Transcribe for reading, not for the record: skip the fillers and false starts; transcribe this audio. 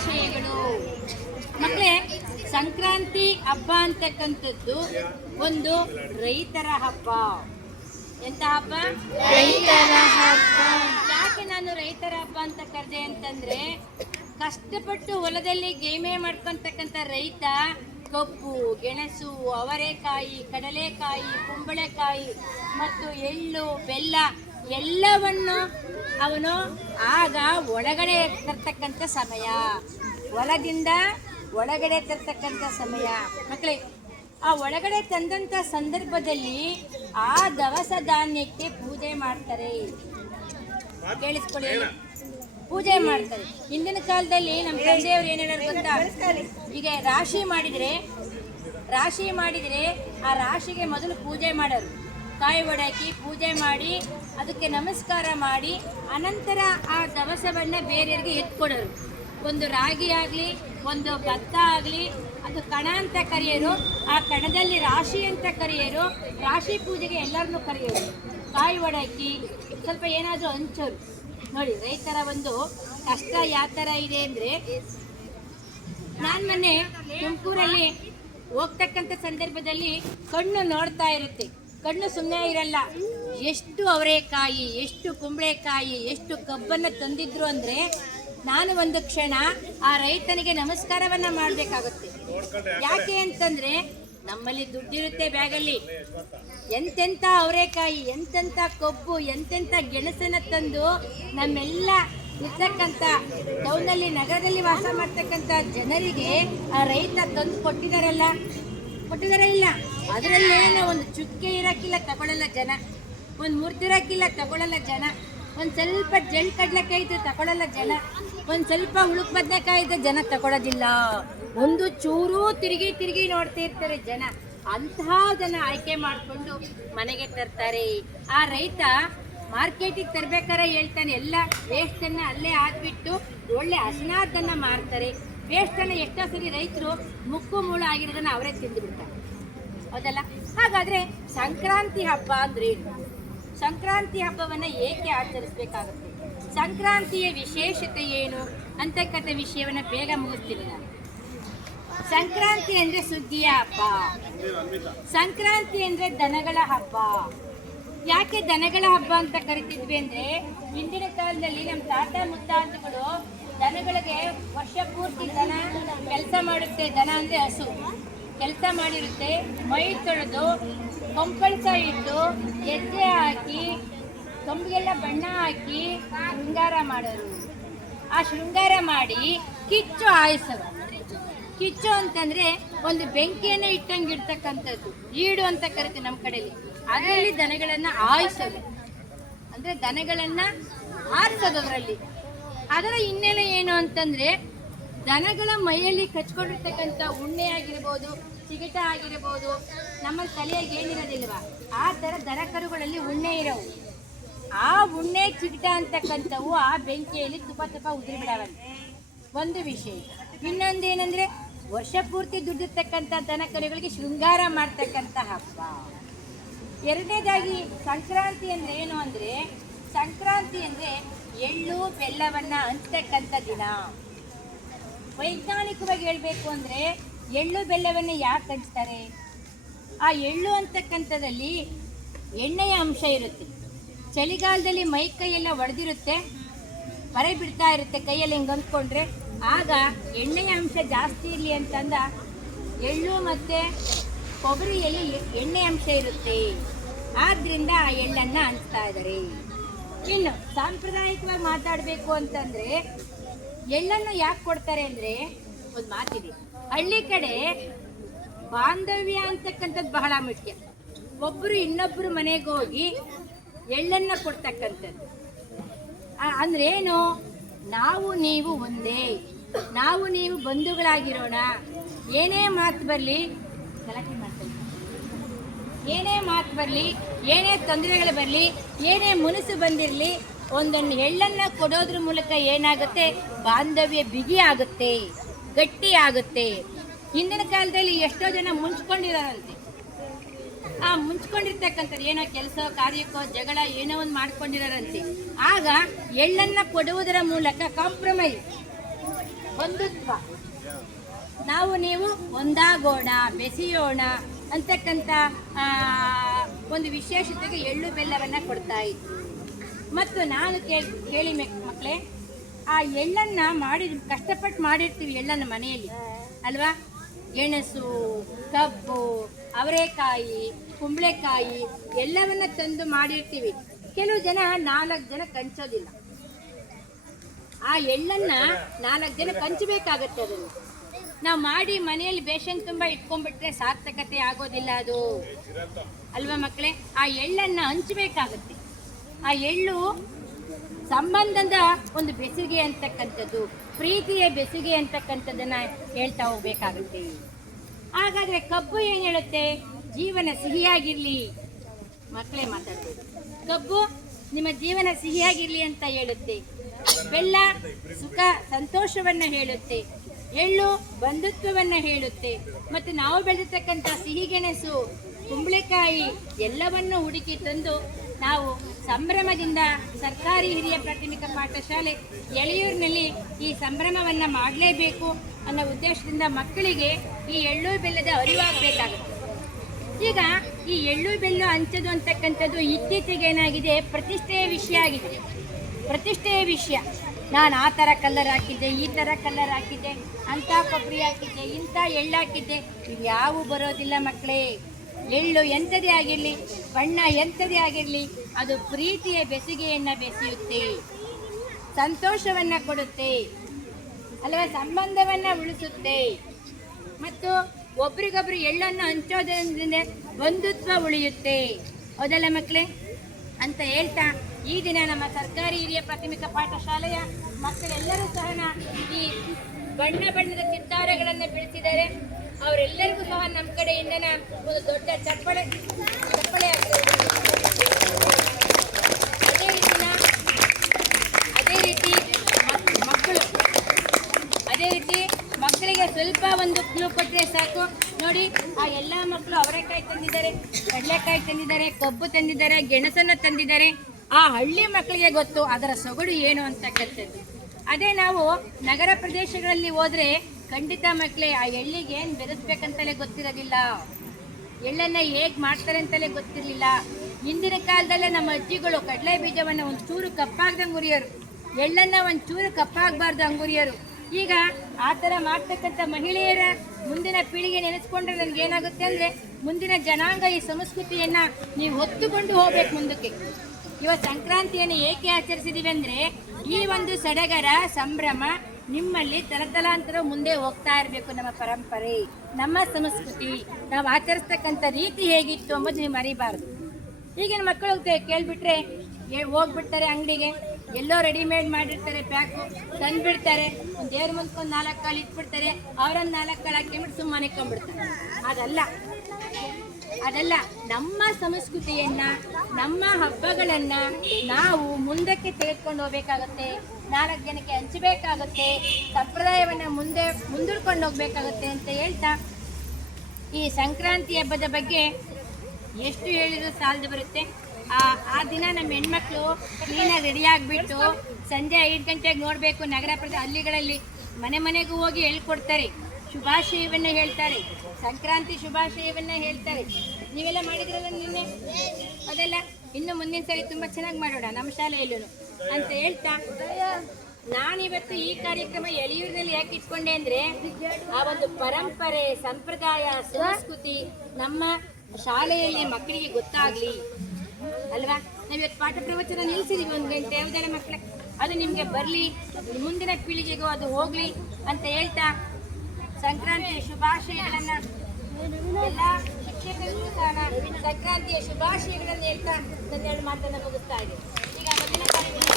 ಶುಭಾಶಯಗಳು. ಮಕ್ಕಳೇ, ಸಂಕ್ರಾಂತಿ ಹಬ್ಬ ಅಂತಕ್ಕಂಥದ್ದು ಒಂದು ರೈತರ ಹಬ್ಬ. ಎಂತ ಹಬ್ಬ? ರೈತರ ಹಬ್ಬ. ಯಾಕೆ ನಾನು ರೈತರ ಹಬ್ಬ ಅಂತ ಕರೆದೆ ಅಂತಂದ್ರೆ, ಕಷ್ಟಪಟ್ಟು ಹೊಲದಲ್ಲಿ ಗೇಮೆ ಮಾಡ್ಕೊಂತಕ್ಕಂಥ ರೈತ ಕಬ್ಬು, ಗೆಣಸು, ಅವರೆಕಾಯಿ, ಕಡಲೆಕಾಯಿ, ಕುಂಬಳಕಾಯಿ ಮತ್ತು ಎಳ್ಳು, ಬೆಲ್ಲ ಎಲ್ಲವನ್ನು ಅವನು ಆಗ ಒಳಗಡೆ ತರ್ತಕ್ಕಂಥ ಸಮಯ, ಹೊಲದಿಂದ ಒಳಗಡೆ ತರ್ತಕ್ಕಂಥ ಸಮಯ. ಮಕ್ಕಳೇ, ಆ ಒಳಗಡೆ ತಂದಂಥ ಸಂದರ್ಭದಲ್ಲಿ ಆ ದವಸ ಧಾನ್ಯಕ್ಕೆ ಪೂಜೆ ಮಾಡ್ತಾರೆ. ಕೇಳಿಸ್ಕೊಳ್ಳಿ, ಪೂಜೆ ಮಾಡ್ತಾರೆ. ಹಿಂದಿನ ಕಾಲದಲ್ಲಿ ನಮ್ಮ ತಂದೆಯವರು ಏನು ಹೇಳೋರು ಗೊತ್ತಾ? ಈಗ ರಾಶಿ ಮಾಡಿದರೆ ಆ ರಾಶಿಗೆ ಮೊದಲು ಪೂಜೆ ಮಾಡೋರು. ಕಾಯಿ ಒಡಾಕಿ ಪೂಜೆ ಮಾಡಿ ಅದಕ್ಕೆ ನಮಸ್ಕಾರ ಮಾಡಿ ಅನಂತರ ಆ ದವಸವನ್ನು ಬೇರೆಯವರಿಗೆ ಎತ್ಕೊಡೋರು. ಒಂದು ರಾಗಿ ಆಗಲಿ, ಒಂದು ಭತ್ತ ಆಗಲಿ, ಅದು ಕಣ ಅಂತ ಕರೆಯೋರು. ಆ ಕಣದಲ್ಲಿ ರಾಶಿ ಅಂತ ಕರೆಯೋರು. ರಾಶಿ ಪೂಜೆಗೆ ಎಲ್ಲರನ್ನೂ ಕರೆಯೋರು. ಕಾಯಿ ಒಡಾಕಿ ಸ್ವಲ್ಪ ಏನಾದರೂ ಹಂಚೋರು. ನೋಡಿ, ರೈತರ ಒಂದು ಕಷ್ಟ ಯಾವ ಥರ ಇದೆ ಅಂದರೆ, ನಾನು ಮೊನ್ನೆ ತುಮಕೂರಲ್ಲಿ ಹೋಗ್ತಕ್ಕಂಥ ಸಂದರ್ಭದಲ್ಲಿ ಕಣ್ಣು ನೋಡ್ತಾ ಇರುತ್ತೆ. ಕಣ್ಣು ಸುಮ್ಮನೆ ಇರಲ್ಲ. ಎಷ್ಟು ಅವರೆಕಾಯಿ, ಎಷ್ಟು ಕುಂಬಳಕಾಯಿ, ಎಷ್ಟು ಕಬ್ಬನ್ನು ತಂದಿದ್ರು ಅಂದರೆ ನಾನು ಒಂದು ಕ್ಷಣ ಆ ರೈತನಿಗೆ ನಮಸ್ಕಾರವನ್ನು ಮಾಡಬೇಕಾಗುತ್ತೆ. ಯಾಕೆ ಅಂತಂದರೆ, ನಮ್ಮಲ್ಲಿ ದುಡ್ಡಿರುತ್ತೆ ಬ್ಯಾಗಲ್ಲಿ. ಎಂತೆಂಥ ಅವರೆಕಾಯಿ, ಎಂತೆಂಥ ಕಬ್ಬು, ಎಂತೆಂಥ ಗೆಣಸನ್ನು ತಂದು ನಮ್ಮೆಲ್ಲ ಇರ್ತಕ್ಕಂಥ ಟೌನಲ್ಲಿ, ನಗರದಲ್ಲಿ ವಾಸ ಮಾಡ್ತಕ್ಕಂಥ ಜನರಿಗೆ ಆ ರೈತ ತಂದು ಕೊಟ್ಟಿದ್ದಾರಲ್ಲ, ಇಲ್ಲ. ಅದರಲ್ಲೇನೋ ಒಂದು ಚುಕ್ಕೆ ಇರೋಕ್ಕಿಲ್ಲ, ತಗೊಳ್ಳಲ್ಲ ಜನ. ಒಂದು ಮುರ್ದಿರೋಕ್ಕಿಲ್ಲ, ತಗೊಳ್ಳಲ್ಲ ಜನ. ಒಂದು ಸ್ವಲ್ಪ ಜಲ್ ಕಡ್ಲೆಕಾಯಿ ಇದ್ರೆ ತಗೊಳ್ಳಲ್ಲ ಜನ. ಒಂದು ಸ್ವಲ್ಪ ಉಳುಕ್ ಬದನೆಕಾಯಿ ಇದ್ರೆ ಜನ ತಗೊಳ್ಳೋದಿಲ್ಲ. ಒಂದು ಚೂರು ತಿರುಗಿ ನೋಡ್ತಾ ಇರ್ತಾರೆ ಜನ. ಅಂತಹ ಜನ ಆಯ್ಕೆ ಮಾಡಿಕೊಂಡು ಮನೆಗೆ ತರ್ತಾರೆ. ಆ ರೈತ ಮಾರ್ಕೆಟಿಗೆ ತರಬೇಕಾದ್ರೆ ಹೇಳ್ತಾನೆ, ಎಲ್ಲ ವೇಸ್ಟನ್ನು ಅಲ್ಲೇ ಹಾಕ್ಬಿಟ್ಟು ಒಳ್ಳೆ ಹಸನಾದನ್ನು ಮಾರ್ತಾರೆ. ವೇಸ್ಟನ್ನು ಎಷ್ಟೋ ಸರಿ ರೈತರು ಮುಕ್ಕು ಮೂಳು ಆಗಿರೋದನ್ನು ಅವರೇ ತಿಂದು ಬಿಡ್ತಾರೆ, ಹೌದಲ್ಲ? ಹಾಗಾದರೆ ಸಂಕ್ರಾಂತಿ ಹಬ್ಬ ಅಂದ್ರೇನು? ಸಂಕ್ರಾಂತಿ ಹಬ್ಬವನ್ನು ಏಕೆ ಆಚರಿಸಬೇಕಾಗುತ್ತೆ? ಸಂಕ್ರಾಂತಿಯ ವಿಶೇಷತೆ ಏನು ಅಂತಕ್ಕಂಥ ವಿಷಯವನ್ನು ಬೇಗ ಮುಗಿಸ್ತೀನಿ ನಾನು. ಸಂಕ್ರಾಂತಿ ಅಂದರೆ ಸುಗ್ಗಿಯ ಹಬ್ಬ. ಸಂಕ್ರಾಂತಿ ಅಂದರೆ ದನಗಳ ಹಬ್ಬ. ಯಾಕೆ ದನಗಳ ಹಬ್ಬ ಅಂತ ಕರಿತಿದ್ವಿ ಅಂದರೆ, ಹಿಂದಿನ ಕಾಲದಲ್ಲಿ ನಮ್ಮ ತಾತ ಮುತ್ತಾತಗಳು ದನಗಳಿಗೆ ವರ್ಷ ಪೂರ್ತಿ ದನ ಕೆಲಸ ಮಾಡುತ್ತೆ. ದನ ಅಂದರೆ ಹಸು ಕೆಲಸ ಮಾಡಿರುತ್ತೆ. ಮೈ ತೊಳೆದು ಕೊಂಪಳ್ಸ ಇಟ್ಟು ಹೆಜ್ಜೆ ಹಾಕಿ ಕೊಂಬಿಗೆಲ್ಲ ಬಣ್ಣ ಹಾಕಿ ಶೃಂಗಾರ ಮಾಡೋರು. ಆ ಶೃಂಗಾರ ಮಾಡಿ ಕಿಚ್ಚು ಹಾಯಿಸೋರು. ಕಿಚ್ಚು ಅಂತಂದರೆ ಒಂದು ಬೆಂಕಿಯನ್ನು ಇಟ್ಟಂಗೆ ಇಡ್ತಕ್ಕಂಥದ್ದು, ಈಡು ಅಂತ ಕರಿತೀವಿ ನಮ್ಮ ಕಡೆಯಲ್ಲಿ. ಅದರಲ್ಲಿ ದನಗಳನ್ನು ಹಾಯಿಸೋದು ಅಂದರೆ ದನಗಳನ್ನು ಆರಿಸೋದು. ಅದರ ಹಿನ್ನೆಲೆ ಏನು ಅಂತಂದರೆ, ದನಗಳ ಮೈಯಲ್ಲಿ ಕಚ್ಕೊಂಡಿರ್ತಕ್ಕಂಥ ಉಣ್ಣೆ ಆಗಿರ್ಬೋದು, ಚಿಗಟ ಆಗಿರ್ಬೋದು, ನಮ್ಮ ತಲೆಯಾಗಿ ಏನಿರೋದಿಲ್ವ ಆ ಥರ ದನ ಕರುಗಳಲ್ಲಿ ಉಣ್ಣೆ ಇರೋವು. ಆ ಉಣ್ಣೆ ಚಿಗಟ ಅಂತಕ್ಕಂಥವು ಆ ಬೆಂಕಿಯಲ್ಲಿ ತುಪ್ಪ ಉದುರಿ ಬಿಡವಂತೆ ಒಂದು ವಿಷಯ. ಇನ್ನೊಂದೇನೆಂದರೆ, ವರ್ಷ ಪೂರ್ತಿ ದುಡ್ಡಿರ್ತಕ್ಕಂಥ ದನ ಕರುಗಳಿಗೆ ಶೃಂಗಾರ ಮಾಡ್ತಕ್ಕಂಥ ಹಬ್ಬ. ಎರಡನೇದಾಗಿ ಸಂಕ್ರಾಂತಿ ಅಂದರೆ ಏನು ಅಂದರೆ, ಸಂಕ್ರಾಂತಿ ಅಂದರೆ ಎಳ್ಳು ಬೆಲ್ಲವನ್ನು ಹಂಚ್ತಕ್ಕಂಥ ದಿನ. ವೈಜ್ಞಾನಿಕವಾಗಿ ಹೇಳಬೇಕು ಅಂದರೆ, ಎಳ್ಳು ಬೆಲ್ಲವನ್ನು ಯಾಕೆ ಹಂಚ್ತಾರೆ? ಆ ಎಳ್ಳು ಅಂತಕ್ಕಂಥದ್ದಲ್ಲಿ ಎಣ್ಣೆಯ ಅಂಶ ಇರುತ್ತೆ. ಚಳಿಗಾಲದಲ್ಲಿ ಮೈ ಕೈಯೆಲ್ಲ ಒಡೆದಿರುತ್ತೆ, ಬರೆ ಬಿಡ್ತಾ ಇರುತ್ತೆ ಕೈಯಲ್ಲಿ ಹಿಂಗೆ ಅಂದ್ಕೊಂಡ್ರೆ. ಆಗ ಎಣ್ಣೆಯ ಅಂಶ ಜಾಸ್ತಿ ಇರಲಿ ಅಂತಂದ ಎಳ್ಳು ಮತ್ತು ಕೊಬ್ಬರಿಯಲ್ಲಿ ಎಣ್ಣೆ ಅಂಶ ಇರುತ್ತೆ. ಆದ್ದರಿಂದ ಆ ಎಳ್ಳನ್ನು ಹಂಚ್ತಾ ಇದ್ದಾರೆ. ಇನ್ನು ಸಾಂಪ್ರದಾಯಿಕವಾಗಿ ಮಾತಾಡಬೇಕು ಅಂತಂದರೆ, ಎಳ್ಳನ್ನು ಯಾಕೆ ಕೊಡ್ತಾರೆ ಅಂದರೆ, ಒಂದು ಮಾತಿದೆ, ಹಳ್ಳಿ ಕಡೆ ಬಾಂಧವ್ಯ ಅಂತಕ್ಕಂಥದ್ದು ಬಹಳ ಮುಖ್ಯ. ಒಬ್ಬರು ಇನ್ನೊಬ್ಬರು ಮನೆಗೆ ಹೋಗಿ ಎಳ್ಳನ್ನು ಕೊಡ್ತಕ್ಕಂಥದ್ದು ಅಂದ್ರೇನು? ನಾವು ನೀವು ಒಂದೇ, ನಾವು ನೀವು ಬಂಧುಗಳಾಗಿರೋಣ. ಏನೇ ಮಾತು ಬರಲಿ, ಗಲಾಟೆ ಮಾಡ್ತಾರೆ, ಏನೇ ಮಾತು ಬರಲಿ, ಏನೇ ತೊಂದರೆಗಳು ಬರಲಿ, ಏನೇ ಮುನಿಸು ಬಂದಿರಲಿ, ಒಂದೊಂದು ಎಳ್ಳನ್ನು ಕೊಡೋದ್ರ ಮೂಲಕ ಏನಾಗುತ್ತೆ? ಬಾಂಧವ್ಯ ಬಿಗಿ ಆಗುತ್ತೆ, ಗಟ್ಟಿ ಆಗುತ್ತೆ. ಹಿಂದಿನ ಕಾಲದಲ್ಲಿ ಎಷ್ಟೋ ಜನ ಮುಂಚ್ಕೊಂಡಿರೋರಂತೆ. ಆ ಮುಂಚ್ಕೊಂಡಿರ್ತಕ್ಕಂಥದ್ದು ಏನೋ ಕೆಲಸ ಕಾರ್ಯಕ್ಕೋ ಜಗಳ ಏನೋ ಒಂದು ಮಾಡ್ಕೊಂಡಿರೋರಂತೆ. ಆಗ ಎಳ್ಳನ್ನು ಕೊಡುವುದರ ಮೂಲಕ ಕಾಂಪ್ರಮೈಸ್, ಬಂಧುತ್ವ, ನಾವು ನೀವು ಒಂದಾಗೋಣ, ಬೆಸೆಯೋಣ ಅಂತಕ್ಕಂಥ ಒಂದು ವಿಶೇಷತೆಗೆ ಎಳ್ಳು ಬೆಲ್ಲವನ್ನು ಕೊಡ್ತಾ ಇತ್ತು. ಮತ್ತು ನಾನು ಕೇಳಿ ಮಕ್ಕಳೇ, ಆ ಎಳ್ಳನ್ನು ಕಷ್ಟಪಟ್ಟು ಮಾಡಿರ್ತೀವಿ ಎಳ್ಳನ್ನು ಮನೆಯಲ್ಲಿ ಅಲ್ವಾ. ಗೆಣಸು, ಕಬ್ಬು, ಅವರೆಕಾಯಿ, ಕುಂಬಳೆಕಾಯಿ ಎಲ್ಲವನ್ನ ತಂದು ಮಾಡಿರ್ತೀವಿ. ಕೆಲವು ಜನ 4 ಜನ ಕಂಚೋದಿಲ್ಲ. ಆ ಎಳ್ಳನ್ನು 4 ಜನ ಕಂಚಬೇಕಾಗತ್ತೆ. ಅದನ್ನು ನಾವು ಮಾಡಿ ಮನೆಯಲ್ಲಿ ಬೇಷನ್ ತುಂಬ ಇಟ್ಕೊಂಡ್ಬಿಟ್ರೆ ಸಾರ್ಥಕತೆ ಆಗೋದಿಲ್ಲ ಅದು ಅಲ್ವಾ ಮಕ್ಕಳೇ. ಆ ಎಳ್ಳನ್ನು ಹಂಚಬೇಕಾಗತ್ತೆ. ಆ ಎಳ್ಳು ಸಂಬಂಧದ ಒಂದು ಬೆಸುಗೆ ಅಂತಕ್ಕಂಥದ್ದು, ಪ್ರೀತಿಯ ಬೆಸುಗೆ ಅಂತಕ್ಕಂಥದ್ದನ್ನ ಹೇಳ್ತಾ ಹೋಗ್ಬೇಕಾಗುತ್ತೆ. ಹಾಗಾದ್ರೆ ಕಬ್ಬು ಏನು ಹೇಳುತ್ತೆ? ಜೀವನ ಸಿಹಿಯಾಗಿರ್ಲಿ. ಮಕ್ಕಳೇ ಮಾತಾಡ್ಬೋದು. ಕಬ್ಬು ನಿಮ್ಮ ಜೀವನ ಸಿಹಿಯಾಗಿರ್ಲಿ ಅಂತ ಹೇಳುತ್ತೆ. ಬೆಲ್ಲ ಸುಖ ಸಂತೋಷವನ್ನ ಹೇಳುತ್ತೆ. ಎಳ್ಳು ಬಂಧುತ್ವವನ್ನ ಹೇಳುತ್ತೆ. ಮತ್ತು ನಾವು ಬೆಳೆದಿರ್ತಕ್ಕಂಥ ಸಿಹಿಗೆಣಸು, ಕುಂಬಳೆಕಾಯಿ ಎಲ್ಲವನ್ನು ಹುಡುಕಿ ತಂದು ನಾವು ಸಂಭ್ರಮದಿಂದ ಸರ್ಕಾರಿ ಹಿರಿಯ ಪ್ರಾಥಮಿಕ ಪಾಠಶಾಲೆ ಎಳೆಯೂರಿನಲ್ಲಿ ಈ ಸಂಭ್ರಮವನ್ನು ಮಾಡಲೇಬೇಕು ಅನ್ನೋ ಉದ್ದೇಶದಿಂದ ಮಕ್ಕಳಿಗೆ ಈ ಎಳ್ಳು ಬೆಲ್ಲದ ಅರಿವಾಗಬೇಕಾಗುತ್ತೆ. ಈಗ ಈ ಎಳ್ಳು ಬೆಲ್ಲ ಹಂಚೋದು ಅಂತಕ್ಕಂಥದ್ದು ಇತ್ತೀಚೆಗೆ ಏನಾಗಿದೆ, ಪ್ರತಿಷ್ಠೆಯ ವಿಷಯ ಆಗಿದೆ. ಪ್ರತಿಷ್ಠೆಯ ವಿಷಯ. ನಾನು ಆ ಥರ ಕಲರ್ ಹಾಕಿದ್ದೆ, ಈ ಥರ ಕಲರ್ ಹಾಕಿದ್ದೆ, ಅಂಥ ಕೊಬ್ಬರಿ ಹಾಕಿದ್ದೆ, ಇಂಥ ಎಳ್ಳು ಹಾಕಿದ್ದೆ. ಇದು ಯಾವೂ ಬರೋದಿಲ್ಲ ಮಕ್ಕಳೇ. ಎಳ್ಳು ಎಂಥದೇ ಆಗಿರಲಿ, ಬಣ್ಣ ಎಂಥದೇ ಆಗಿರಲಿ, ಅದು ಪ್ರೀತಿಯ ಬೆಸುಗೆಯನ್ನು ಬೆಸೆಯುತ್ತೆ, ಸಂತೋಷವನ್ನು ಕೊಡುತ್ತೆ ಅಲ್ವಾ, ಸಂಬಂಧವನ್ನು ಉಳಿಸುತ್ತೆ. ಮತ್ತು ಒಬ್ರಿಗೊಬ್ರು ಎಳ್ಳನ್ನು ಹಂಚೋದ್ರಿಂದ ಬಂಧುತ್ವ ಉಳಿಯುತ್ತೆ. ಹೌದಲ್ಲ ಮಕ್ಕಳೇ ಅಂತ ಹೇಳ್ತಾ, ಈ ದಿನ ನಮ್ಮ ಸರ್ಕಾರಿ ಹಿರಿಯ ಪ್ರಾಥಮಿಕ ಪಾಠಶಾಲೆಯ ಮಕ್ಕಳೆಲ್ಲರೂ ಸಹ ಈ ಬಣ್ಣ ಬಣ್ಣದ ಚಿತ್ತಾರಗಳನ್ನು ಬಿಡಿಸಿದ್ದಾರೆ. ಅವರೆಲ್ಲರಿಗೂ ಸಹ ನಮ್ಮ ಕಡೆಯಿಂದ ಒಂದು ದೊಡ್ಡ ಚಪ್ಪಳೆ ಅದೇ ರೀತಿ ಮಕ್ಕಳಿಗೆ ಸ್ವಲ್ಪ ಒಂದು ಕ್ಲೂ ಕೊಟ್ಟರೆ ಸಾಕು. ನೋಡಿ, ಆ ಎಲ್ಲ ಮಕ್ಕಳು ಅವರೆಕಾಯಿ ತಂದಿದ್ದಾರೆ, ಕಡಲೆಕಾಯಿ ತಂದಿದ್ದಾರೆ, ಕಬ್ಬು ತಂದಿದ್ದಾರೆ, ಗೆಣಸನ್ನು ತಂದಿದ್ದಾರೆ. ಆ ಹಳ್ಳಿ ಮಕ್ಕಳಿಗೆ ಗೊತ್ತು ಅದರ ಸೊಗಡು ಏನು ಅಂತಕ್ಕಂಥದ್ದು. ಅದೇ ನಾವು ನಗರ ಪ್ರದೇಶಗಳಲ್ಲಿ ಹೋದರೆ ಖಂಡಿತ ಮಕ್ಕಳೇ ಆ ಎಳ್ಳಿಗೆ ಏನು ಬೆರೆಸ್ಬೇಕಂತಲೇ ಗೊತ್ತಿರೋದಿಲ್ಲ, ಎಳ್ಳನ್ನು ಹೇಗೆ ಮಾಡ್ತಾರೆ ಅಂತಲೇ ಗೊತ್ತಿರಲಿಲ್ಲ. ಹಿಂದಿನ ಕಾಲದಲ್ಲೇ ನಮ್ಮ ಅಜ್ಜಿಗಳು ಕಡಲೆ ಬೀಜವನ್ನು ಒಂದು ಚೂರು ಕಪ್ಪಾಗ್ದಂಗೆ ಹುರಿಯೋರು, ಎಳ್ಳನ್ನು ಒಂದು ಚೂರು ಕಪ್ಪಾಗಬಾರ್ದು ಹಂಗೆ ಹುರಿಯೋರು. ಈಗ ಆ ಥರ ಮಾಡ್ತಕ್ಕಂಥ ಮಹಿಳೆಯರ ಮುಂದಿನ ಪೀಳಿಗೆ ನೆನೆಸ್ಕೊಂಡ್ರೆ ನನಗೇನಾಗುತ್ತೆ ಅಂದರೆ, ಮುಂದಿನ ಜನಾಂಗ ಈ ಸಂಸ್ಕೃತಿಯನ್ನು ನೀವು ಹೊತ್ತುಕೊಂಡು ಹೋಗ್ಬೇಕು ಮುಂದಕ್ಕೆ. ಇವತ್ತು ಸಂಕ್ರಾಂತಿಯನ್ನು ಏಕೆ ಆಚರಿಸಿದ್ದೀವಿ ಅಂದರೆ, ಈ ಒಂದು ಸಡಗರ ಸಂಭ್ರಮ ನಿಮ್ಮಲ್ಲಿ ತಲತಲಾಂತರ ಮುಂದೆ ಹೋಗ್ತಾ ಇರಬೇಕು. ನಮ್ಮ ಪರಂಪರೆ, ನಮ್ಮ ಸಂಸ್ಕೃತಿ, ನಾವು ಆಚರಿಸ್ತಕ್ಕಂಥ ರೀತಿ ಹೇಗಿತ್ತು ಅಂಬೋದು ನೀವು ಮರಿಬಾರ್ದು. ಈಗಿನ ಮಕ್ಕಳು ಕೇಳಿಬಿಟ್ರೆ ಹೋಗ್ಬಿಡ್ತಾರೆ ಅಂಗಡಿಗೆ, ಎಲ್ಲೋ ರೆಡಿಮೇಡ್ ಮಾಡಿರ್ತಾರೆ, ಪ್ಯಾಕು ತಂದುಬಿಡ್ತಾರೆ, ಒಂದು ದೇವ್ರ ಮುಂದ್ಕೊಂಡು 4 ಕಾಲು ಇಟ್ಬಿಡ್ತಾರೆ, ಅವರನ್ನು 4 ಕಾಲು ಹಾಕಿಬಿಟ್ಟು ಸುಮ್ಮನೆ ಇಟ್ಕೊಂಡ್ಬಿಡ್ತಾರೆ. ಅದಲ್ಲ, ನಮ್ಮ ಸಂಸ್ಕೃತಿಯನ್ನು, ನಮ್ಮ ಹಬ್ಬಗಳನ್ನು ನಾವು ಮುಂದಕ್ಕೆ ತೆಗೆದುಕೊಂಡು ಹೋಗ್ಬೇಕಾಗತ್ತೆ, 4 ಜನಕ್ಕೆ ಹಂಚಬೇಕಾಗುತ್ತೆ, ಸಂಪ್ರದಾಯವನ್ನು ಮುಂದೂಡ್ಕೊಂಡು ಹೋಗ್ಬೇಕಾಗತ್ತೆ ಅಂತ ಹೇಳ್ತಾ, ಈ ಸಂಕ್ರಾಂತಿ ಹಬ್ಬದ ಬಗ್ಗೆ ಎಷ್ಟು ಹೇಳಿದ್ರು ಸಾಲದು ಬರುತ್ತೆ. ಆ ದಿನ ನಮ್ಮ ಹೆಣ್ಮಕ್ಳು ಕ್ಲೀನಾಗಿ ರೆಡಿ ಆಗಿಬಿಟ್ಟು ಸಂಜೆ 5 ಗಂಟೆಗೆ ನೋಡಬೇಕು. ನಗರ ಹಳ್ಳಿಗಳಲ್ಲಿ ಮನೆಗೂ ಹೋಗಿ ಹೇಳ್ಕೊಡ್ತಾರೆ, ಶುಭಾಶಯವನ್ನು ಹೇಳ್ತಾರೆ, ಸಂಕ್ರಾಂತಿ ಶುಭಾಶಯವನ್ನು ಹೇಳ್ತಾರೆ. ನೀವೆಲ್ಲ ಮಾಡಿದ್ರಲ್ಲ ನಿನ್ನೆ, ಅದೆಲ್ಲ ಇನ್ನು ಮುಂದಿನ ಸರಿ ತುಂಬ ಚೆನ್ನಾಗಿ ಮಾಡೋಣ ನಮ್ಮ ಶಾಲೆಯಲ್ಲೂ ಅಂತ ಹೇಳ್ತಾ, ನಾನಿವತ್ತು ಈ ಕಾರ್ಯಕ್ರಮ ಎಳೆಯೂರಿನಲ್ಲಿ ಯಾಕೆ ಇಟ್ಕೊಂಡೆ ಅಂದರೆ, ಆ ಒಂದು ಪರಂಪರೆ, ಸಂಪ್ರದಾಯ, ಸಂಸ್ಕೃತಿ ನಮ್ಮ ಶಾಲೆಯಲ್ಲಿ ಮಕ್ಕಳಿಗೆ ಗೊತ್ತಾಗಲಿ ಅಲ್ವಾ. ನಾವಿವತ್ತು ಪಾಠ ಪ್ರವಚನ ನಿಲ್ಲಿಸಿದೀವಿ 1 ಗಂಟೆ, ಯಾವುದೆಲ್ಲ ಮಕ್ಕಳೇ, ಅದು ನಿಮಗೆ ಬರಲಿ, ಮುಂದಿನ ಪೀಳಿಗೆಗೂ ಅದು ಹೋಗಲಿ ಅಂತ ಹೇಳ್ತಾ, ಸಂಕ್ರಾಂತಿಯ ಶುಭಾಶಯಗಳನ್ನು ಎಲ್ಲ ಶಿಕ್ಷಕರಿಗೂ ಸಹ ಸಂಕ್ರಾಂತಿಯ ಶುಭಾಶಯಗಳನ್ನು ಹೇಳ್ತಾ ನನ್ನ 2 ಮಾತನ್ನು ಮುಗಿಸ್ತಾ ಇದ್ದೀನಿ. ಈಗ ಮುಂದಿನ ಕಾರ್ಯಕ್ರಮ